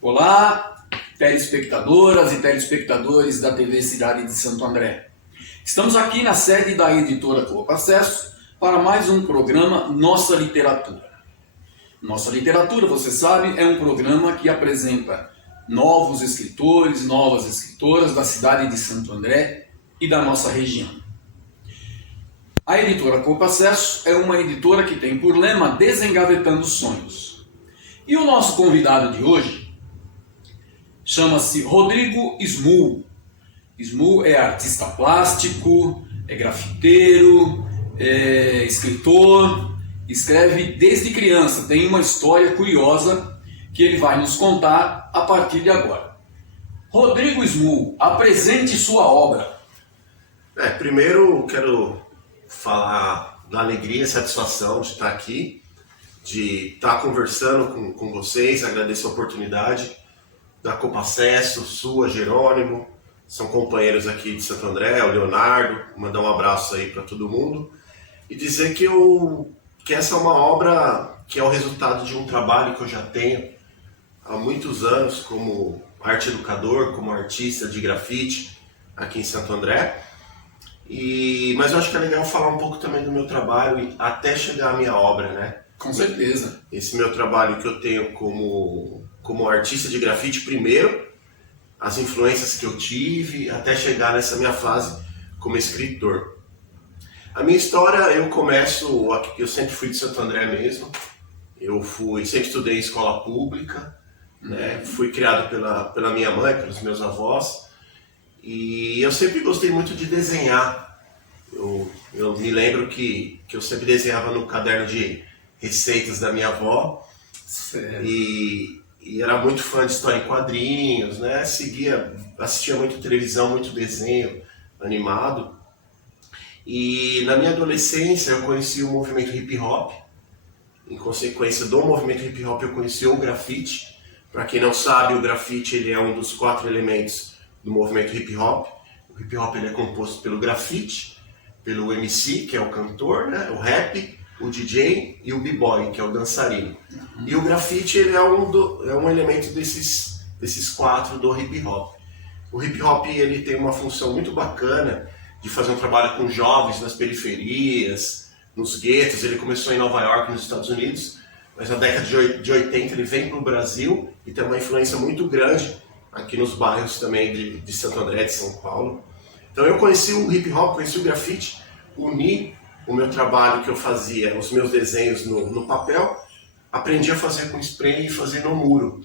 Olá, telespectadoras e telespectadores da TV Cidade de Santo André. Estamos aqui na sede da editora Copa Acesso para mais um programa Nossa Literatura. Nossa Literatura, você sabe, é um programa que apresenta novos escritores, novas escritoras da cidade de Santo André e da nossa região. A editora Copa Acesso é uma editora que tem por lema Desengavetando Sonhos. E o nosso convidado de hoje chama-se Rodrigo Smull. Smull é artista plástico, é grafiteiro, é escritor, escreve desde criança. Tem uma história curiosa que ele vai nos contar a partir de agora. Rodrigo Smull, apresente sua obra. Primeiro quero falar da alegria e satisfação de estar aqui, de estar conversando com vocês. Agradeço a oportunidade da Copa Acesso, sua, Jerônimo, são companheiros aqui de Santo André, o Leonardo, mandar um abraço aí para todo mundo e dizer que essa é uma obra que é o resultado de um trabalho que eu já tenho há muitos anos como arte educador, como artista de grafite aqui em Santo André. Mas eu acho que é legal falar um pouco também do meu trabalho até chegar à minha obra, né? Com certeza. Esse meu trabalho que eu tenho como artista de grafite, primeiro, as influências que eu tive, até chegar nessa minha fase como escritor. A minha história, eu sempre fui de Santo André mesmo, sempre estudei em escola pública, né? Fui criado pela minha mãe, pelos meus avós, e eu sempre gostei muito de desenhar. Eu me lembro que eu sempre desenhava no caderno de receitas da minha avó. Certo. E era muito fã de história em quadrinhos, né? Assistia muito televisão, muito desenho animado. E na minha adolescência eu conheci o movimento hip hop. Em consequência do movimento hip hop eu conheci o grafite. Para quem não sabe, o grafite ele é um dos 4 elementos do movimento hip hop. O hip hop ele é composto pelo grafite, pelo MC, que é o cantor, né? O rap, o DJ e o b-boy, que é o dançarino. E o grafite ele é um elemento desses 4 do hip hop. O hip hop ele tem uma função muito bacana de fazer um trabalho com jovens nas periferias, nos guetos. Ele começou em Nova York, nos Estados Unidos, mas na década de 80 ele vem para o Brasil e tem uma influência muito grande aqui nos bairros também de Santo André, de São Paulo. Então eu conheci o hip hop, conheci o grafite, uni o meu trabalho que eu fazia, os meus desenhos no papel, aprendi a fazer com spray e fazer no muro.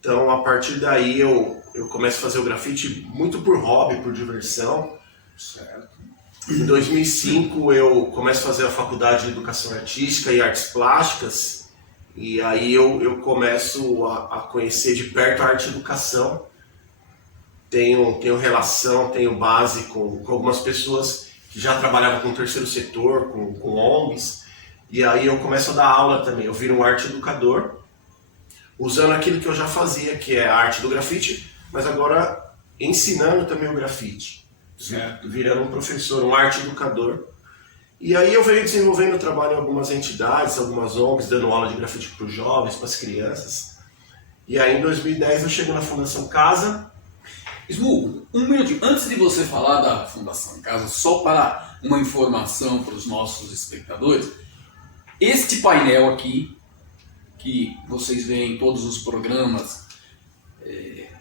Então, a partir daí, eu começo a fazer o grafite muito por hobby, por diversão. Certo. Em 2005, eu começo a fazer a faculdade de Educação Artística e Artes Plásticas. E aí eu começo a conhecer de perto a arte e educação. Tenho relação, tenho base com algumas pessoas que já trabalhava com o terceiro setor, com ONGs, e aí eu começo a dar aula também. Eu viro um arte educador, usando aquilo que eu já fazia, que é a arte do grafite, mas agora ensinando também o grafite, certo. Virando um professor, um arte educador. E aí eu venho desenvolvendo trabalho em algumas entidades, algumas ONGs, dando aula de grafite para os jovens, para as crianças. E aí em 2010 eu chego na Fundação Casa. Smull, um minutinho. Antes de você falar da Fundação Casa, só para uma informação para os nossos espectadores, este painel aqui, que vocês veem em todos os programas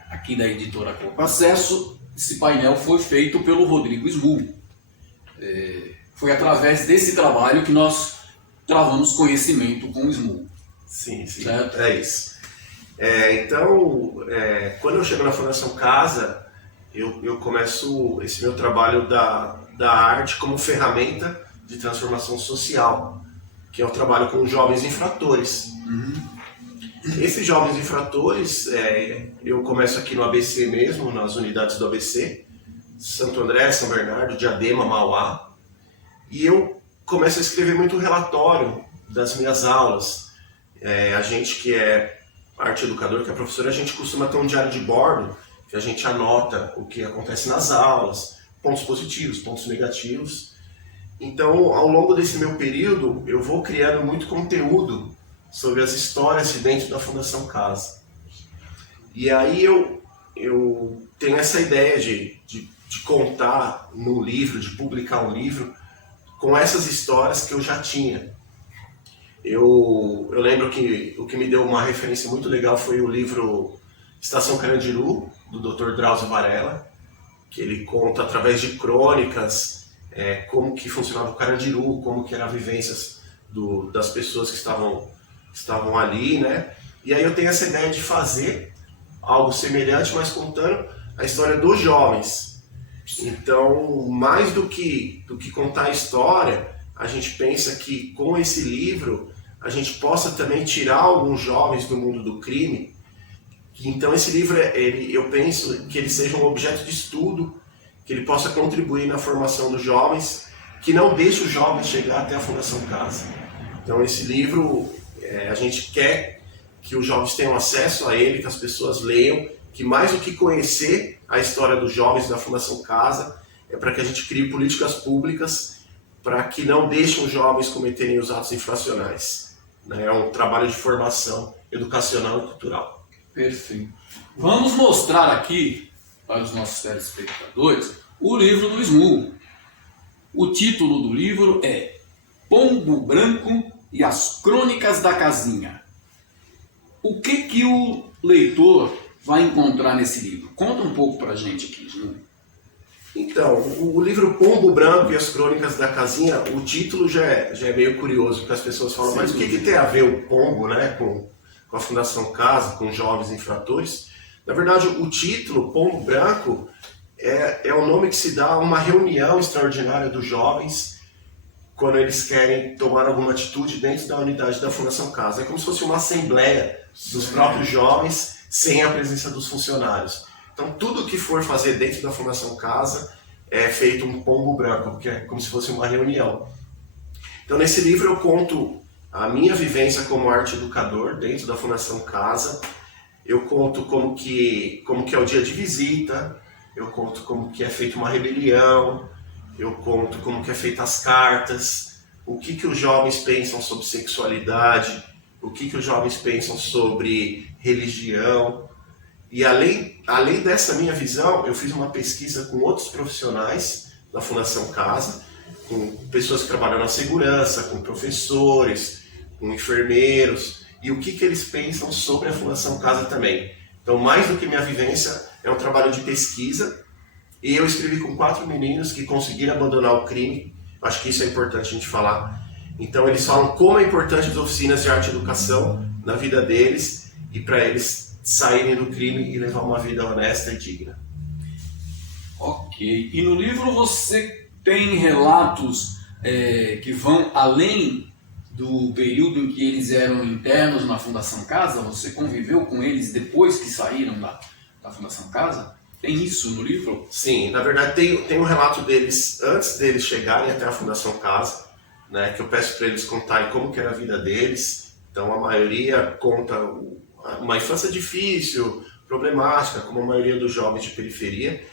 aqui da editora Copa Acesso, esse painel foi feito pelo Rodrigo Smull. Foi através desse trabalho que nós travamos conhecimento com o Smull. Sim, certo? É isso. Então, quando eu chego na Fundação Casa, eu começo esse meu trabalho da arte como ferramenta de transformação social, que é o trabalho com jovens infratores. Esses jovens infratores, eu começo aqui no ABC mesmo, nas unidades do ABC, Santo André, São Bernardo, Diadema, Mauá. E eu começo a escrever muito relatório das minhas aulas. A gente que é arte educador, que é professor, a gente costuma ter um diário de bordo, que a gente anota o que acontece nas aulas, pontos positivos, pontos negativos. Então, ao longo desse meu período, eu vou criando muito conteúdo sobre as histórias de dentro da Fundação Casa. E aí eu tenho essa ideia de contar num livro, de publicar um livro, com essas histórias que eu já tinha. Eu lembro que o que me deu uma referência muito legal foi o livro Estação Carandiru, do Dr. Drauzio Varela, que ele conta através de crônicas como que funcionava o Carandiru, como que eram as vivências das pessoas que estavam ali, né? E aí eu tenho essa ideia de fazer algo semelhante, mas contando a história dos jovens. Então, mais do que contar a história, a gente pensa que com esse livro a gente possa também tirar alguns jovens do mundo do crime. Então esse livro, eu penso que ele seja um objeto de estudo, que ele possa contribuir na formação dos jovens, que não deixe os jovens chegar até a Fundação Casa. Então esse livro, a gente quer que os jovens tenham acesso a ele, que as pessoas leiam, que mais do que conhecer a história dos jovens da Fundação Casa, é para que a gente crie políticas públicas para que não deixem os jovens cometerem os atos infracionais. É um trabalho de formação educacional e cultural. Perfeito. Vamos mostrar aqui para os nossos telespectadores o livro do SMU. O título do livro é Pombo Branco e as Crônicas da Casinha. O que o leitor vai encontrar nesse livro? Conta um pouco para a gente aqui, SMU. Então, o livro Pombo Branco e as Crônicas da Casinha, o título já é meio curioso, porque as pessoas falam, mas o que tem a ver o pombo, né, com a Fundação Casa, com jovens infratores? Na verdade, o título, Pombo Branco, é o nome que se dá a uma reunião extraordinária dos jovens quando eles querem tomar alguma atitude dentro da unidade da Fundação Casa. É como se fosse uma assembleia dos próprios jovens sem a presença dos funcionários. Então, tudo que for fazer dentro da Fundação Casa é feito um pombo branco, que é como se fosse uma reunião. Então, nesse livro eu conto a minha vivência como arte educador dentro da Fundação Casa. Eu conto como que é o dia de visita, eu conto como que é feita uma rebelião, eu conto como que é feita as cartas, o que os jovens pensam sobre sexualidade, o que os jovens pensam sobre religião. E além dessa minha visão, eu fiz uma pesquisa com outros profissionais da Fundação Casa, com pessoas que trabalham na segurança, com professores, com enfermeiros, e o que eles pensam sobre a Fundação Casa também. Então, mais do que minha vivência, é um trabalho de pesquisa, e eu escrevi com 4 meninos que conseguiram abandonar o crime. Acho que isso é importante a gente falar. Então, eles falam como é importante as oficinas de arte e educação na vida deles, e para eles saírem do crime e levar uma vida honesta e digna. Ok. E no livro você tem relatos que vão além do período em que eles eram internos na Fundação Casa? Você conviveu com eles depois que saíram da Fundação Casa? Tem isso no livro? Sim, na verdade tem um relato deles antes deles chegarem até a Fundação Casa, né, que eu peço para eles contarem como que era a vida deles. Então a maioria conta uma infância difícil, problemática, como a maioria dos jovens de periferia.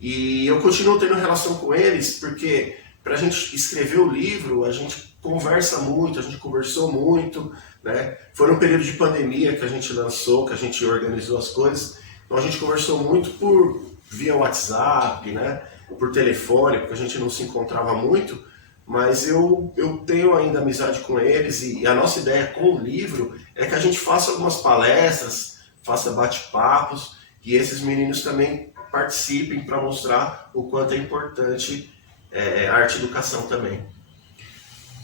E eu continuo tendo relação com eles, porque para a gente escrever o livro, a gente conversa muito, a gente conversou muito, né? Foi num período de pandemia que a gente lançou, que a gente organizou as coisas. Então a gente conversou muito via WhatsApp, né? Por telefone, porque a gente não se encontrava muito. Mas eu tenho ainda amizade com eles, e a nossa ideia com o livro é que a gente faça algumas palestras, faça bate-papos, e esses meninos também participem para mostrar o quanto é importante a arte e educação também.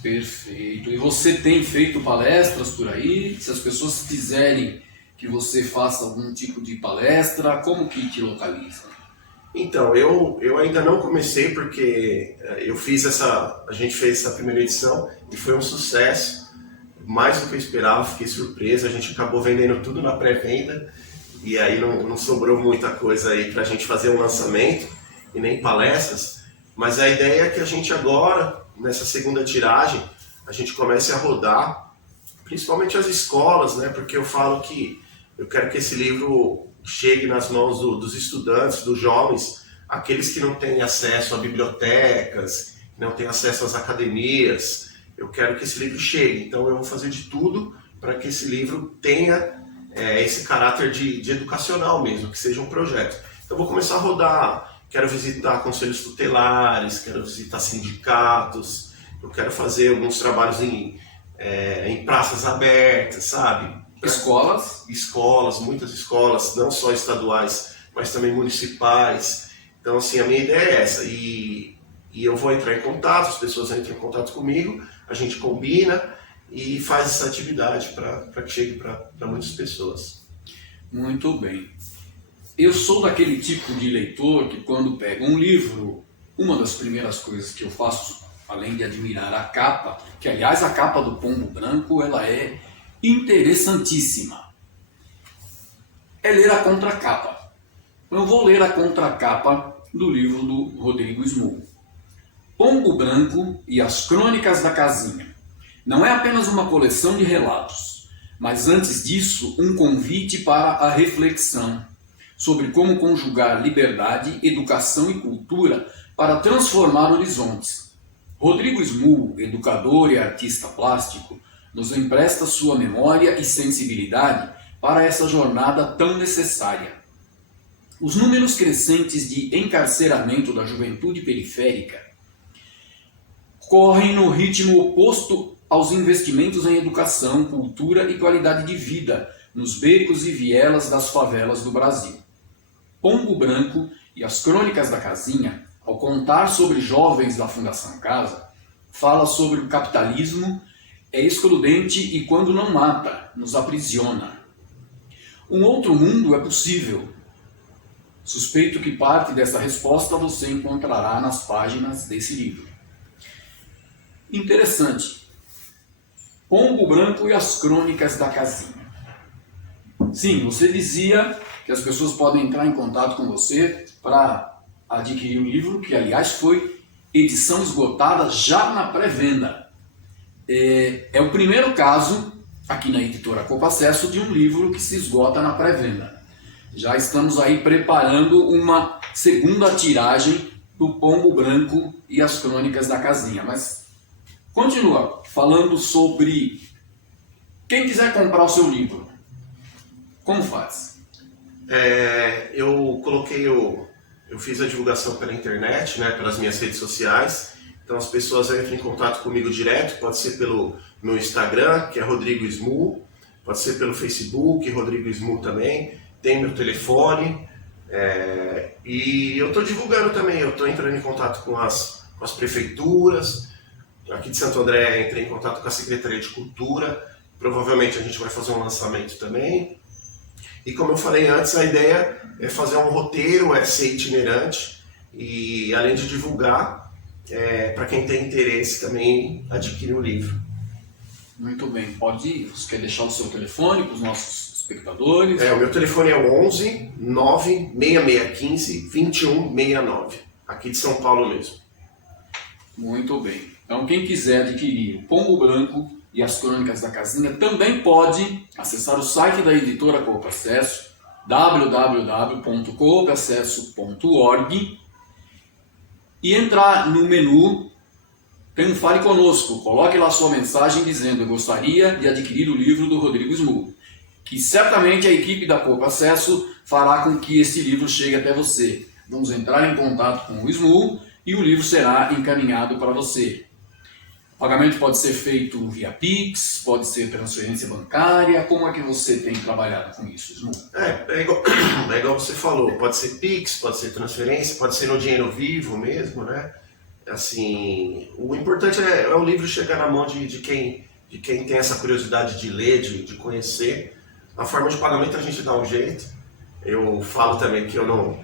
Perfeito. E você tem feito palestras por aí? Se as pessoas quiserem que você faça algum tipo de palestra, como que te localiza? Então, eu ainda não comecei porque a gente fez essa primeira edição e foi um sucesso, mais do que eu esperava, fiquei surpreso, a gente acabou vendendo tudo na pré-venda e aí não sobrou muita coisa aí pra gente fazer um lançamento. e nem palestras, mas a ideia é que a gente agora, nessa segunda tiragem, a gente comece a rodar, principalmente as escolas, né? Porque eu falo que eu quero que esse livro chegue nas mãos dos estudantes, dos jovens, aqueles que não têm acesso a bibliotecas, que não têm acesso às academias. Eu quero que esse livro chegue, então eu vou fazer de tudo para que esse livro tenha esse caráter de educacional mesmo, que seja um projeto. Então eu vou começar a rodar, quero visitar conselhos tutelares, quero visitar sindicatos, eu quero fazer alguns trabalhos em praças abertas, sabe? Escolas? Escolas, muitas escolas, não só estaduais, mas também municipais. Então, assim, a minha ideia é essa. E eu vou entrar em contato, as pessoas entram em contato comigo, a gente combina e faz essa atividade para que chegue para muitas pessoas. Muito bem. Eu sou daquele tipo de leitor que, quando pega um livro, uma das primeiras coisas que eu faço, além de admirar a capa, que aliás a capa do Pombo Branco ela é interessantíssima, é ler a contracapa. Eu vou ler a contracapa do livro do Rodrigo Smull. Pombo Branco e as Crônicas da Casinha. Não é apenas uma coleção de relatos, mas antes disso um convite para a reflexão sobre como conjugar liberdade, educação e cultura para transformar horizontes. Rodrigo Smull, educador e artista plástico, nos empresta sua memória e sensibilidade para essa jornada tão necessária. Os números crescentes de encarceramento da juventude periférica correm no ritmo oposto aos investimentos em educação, cultura e qualidade de vida nos becos e vielas das favelas do Brasil. Pombo Branco e as Crônicas da Casinha, ao contar sobre jovens da Fundação Casa, fala sobre o capitalismo é excludente e, quando não mata, nos aprisiona. Um outro mundo é possível. Suspeito que parte dessa resposta você encontrará nas páginas desse livro. Interessante. Pombo Branco e as Crônicas da Casinha. Sim, você dizia que as pessoas podem entrar em contato com você para adquirir o livro, que aliás foi edição esgotada já na pré-venda. É o primeiro caso, aqui na editora Copa Acesso, de um livro que se esgota na pré-venda. Já estamos aí preparando uma segunda tiragem do Pombo Branco e as Crônicas da Casinha. Mas continua falando sobre quem quiser comprar o seu livro. Como faz? Eu fiz a divulgação pela internet, né, pelas minhas redes sociais. Então as pessoas entram em contato comigo direto, pode ser pelo meu Instagram, que é Rodrigo Smull, pode ser pelo Facebook, Rodrigo Smull também, tem meu telefone, e eu estou divulgando também, eu estou entrando em contato com as prefeituras, aqui de Santo André entrei em contato com a Secretaria de Cultura, provavelmente a gente vai fazer um lançamento também, e como eu falei antes, a ideia é fazer um roteiro, é ser itinerante, e além de divulgar, para quem tem interesse também adquirir o livro. Muito bem, pode ir. Você quer deixar o seu telefone para os nossos espectadores? O meu telefone é o 11 96615 2169, aqui de São Paulo mesmo. Muito bem. Então quem quiser adquirir o Pombo Branco e as Crônicas da Casinha também pode acessar o site da editora Coop Acesso, www.coopacesso.org, e entrar no menu, tem um Fale Conosco, coloque lá sua mensagem dizendo: eu gostaria de adquirir o livro do Rodrigo Smull, que certamente a equipe da Coop Acesso fará com que esse livro chegue até você. Vamos entrar em contato com o Smull e o livro será encaminhado para você. O pagamento pode ser feito via Pix, pode ser transferência bancária. Como é que você tem trabalhado com isso, Smull? É igual você falou, pode ser Pix, pode ser transferência, pode ser no dinheiro vivo mesmo, né? Assim, o importante é o livro chegar na mão de quem tem essa curiosidade de ler, de conhecer. A forma de pagamento a gente dá um jeito. Eu falo também que meu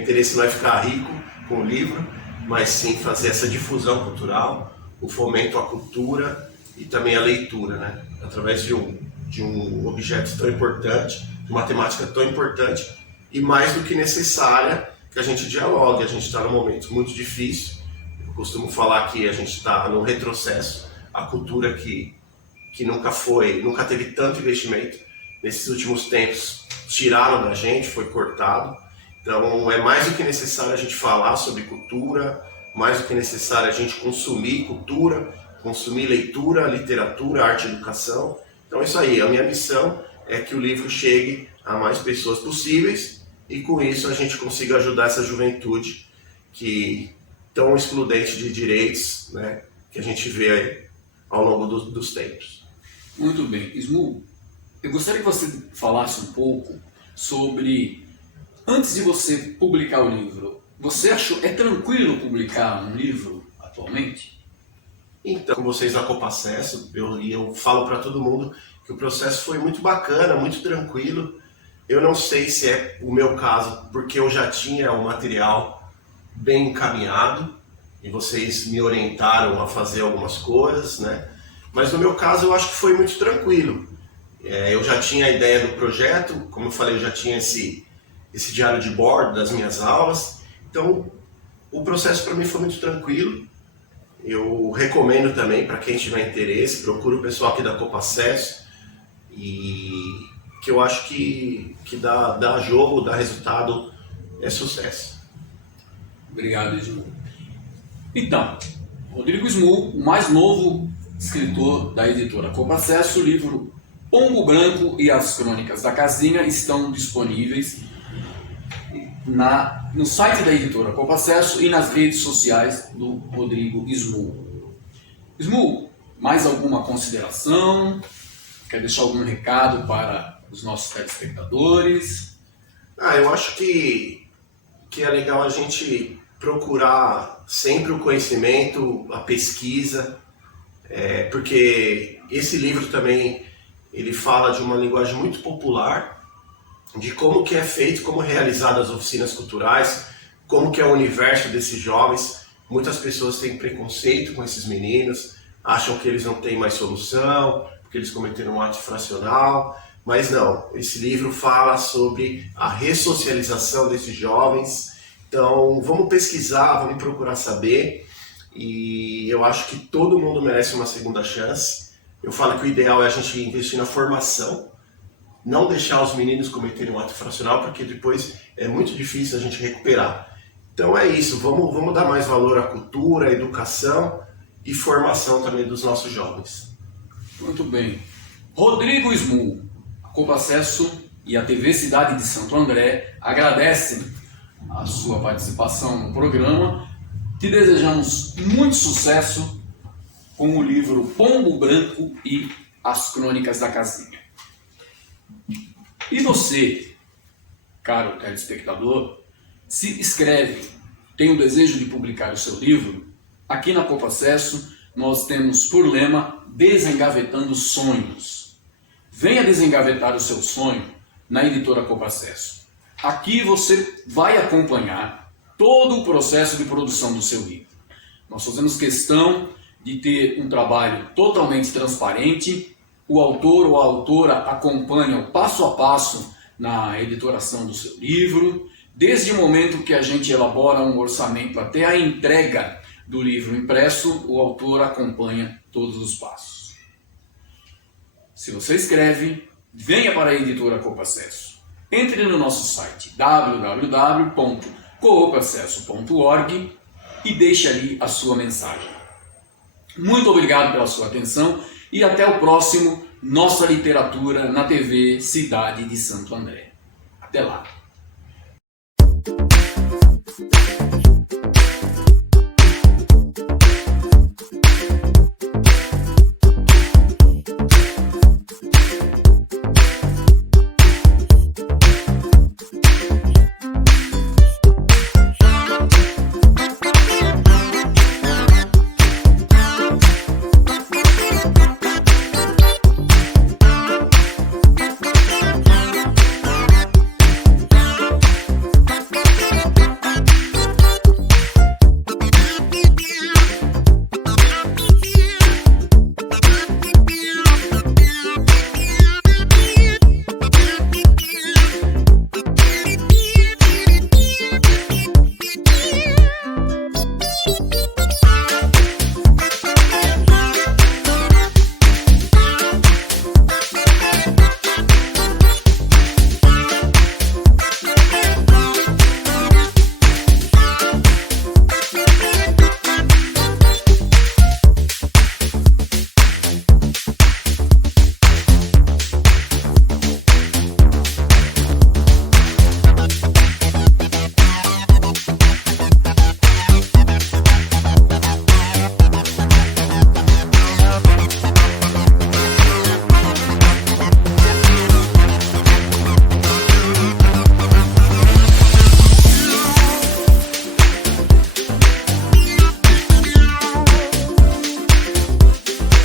interesse não é ficar rico com o livro, mas sim fazer essa difusão cultural, o fomento à cultura e também à leitura, né? Através de um objeto tão importante, de uma temática tão importante e mais do que necessária que a gente dialogue. A gente está num momento muito difícil. Eu costumo falar que a gente está num retrocesso. A cultura que nunca teve tanto investimento. Nesses últimos tempos, tiraram da gente, foi cortado. Então, é mais do que necessário a gente falar sobre cultura, mais do que necessário a gente consumir cultura, consumir leitura, literatura, arte e educação. Então, é isso aí. A minha missão é que o livro chegue a mais pessoas possíveis e, com isso, a gente consiga ajudar essa juventude que tão excludente de direitos, né, que a gente vê aí ao longo dos tempos. Muito bem. Smu, eu gostaria que você falasse um pouco sobre, antes de você publicar o livro, você achou, é tranquilo publicar um livro atualmente? Então, com vocês da Copa Acesso, eu falo para todo mundo que o processo foi muito bacana, muito tranquilo. Eu não sei se é o meu caso, porque eu já tinha o material bem encaminhado e vocês me orientaram a fazer algumas coisas, né? Mas no meu caso eu acho que foi muito tranquilo. Eu já tinha a ideia do projeto, como eu falei, eu já tinha esse diário de bordo das minhas aulas. Então, o processo para mim foi muito tranquilo. Eu recomendo também para quem tiver interesse, procure o pessoal aqui da Copa Acesso, e que eu acho que dá jogo, dá resultado, é sucesso. Obrigado, Smu. Então, Rodrigo Smu, o mais novo escritor da editora Copa Acesso, o livro Pombo Branco e as Crônicas da Casinha estão disponíveis no site da editora Copa Acesso e nas redes sociais do Rodrigo Smu. Smu, mais alguma consideração? Quer deixar algum recado para os nossos telespectadores? Eu acho que é legal a gente procurar sempre o conhecimento, a pesquisa, porque esse livro também ele fala de uma linguagem muito popular, de como que é feito, como é realizado as oficinas culturais, como que é o universo desses jovens. Muitas pessoas têm preconceito com esses meninos, acham que eles não têm mais solução, porque eles cometeram um ato infracional, mas não, esse livro fala sobre a ressocialização desses jovens. Então vamos pesquisar, vamos procurar saber, e eu acho que todo mundo merece uma segunda chance. Eu falo que o ideal é a gente investir na formação, não deixar os meninos cometerem um ato infracional, porque depois é muito difícil a gente recuperar. Então é isso, vamos dar mais valor à cultura, à educação e formação também dos nossos jovens. Muito bem. Rodrigo Smu, a Copa Acesso e a TV Cidade de Santo André agradecem a sua participação no programa. Te desejamos muito sucesso com o livro Pombo Branco e as Crônicas da Casinha. E você, caro telespectador, se inscreve, tem o desejo de publicar o seu livro? Aqui na Copa Acesso nós temos por lema Desengavetando Sonhos. Venha desengavetar o seu sonho na editora Copa Acesso. Aqui você vai acompanhar todo o processo de produção do seu livro. Nós fazemos questão de ter um trabalho totalmente transparente. O autor ou a autora acompanha o passo a passo na editoração do seu livro, desde o momento que a gente elabora um orçamento até a entrega do livro impresso, o autor acompanha todos os passos. Se você escreve, venha para a editora Copa Acesso. Entre no nosso site www.coopacesso.org e deixe ali a sua mensagem. Muito obrigado pela sua atenção e até o próximo Nossa Literatura na TV Cidade de Santo André. Até lá!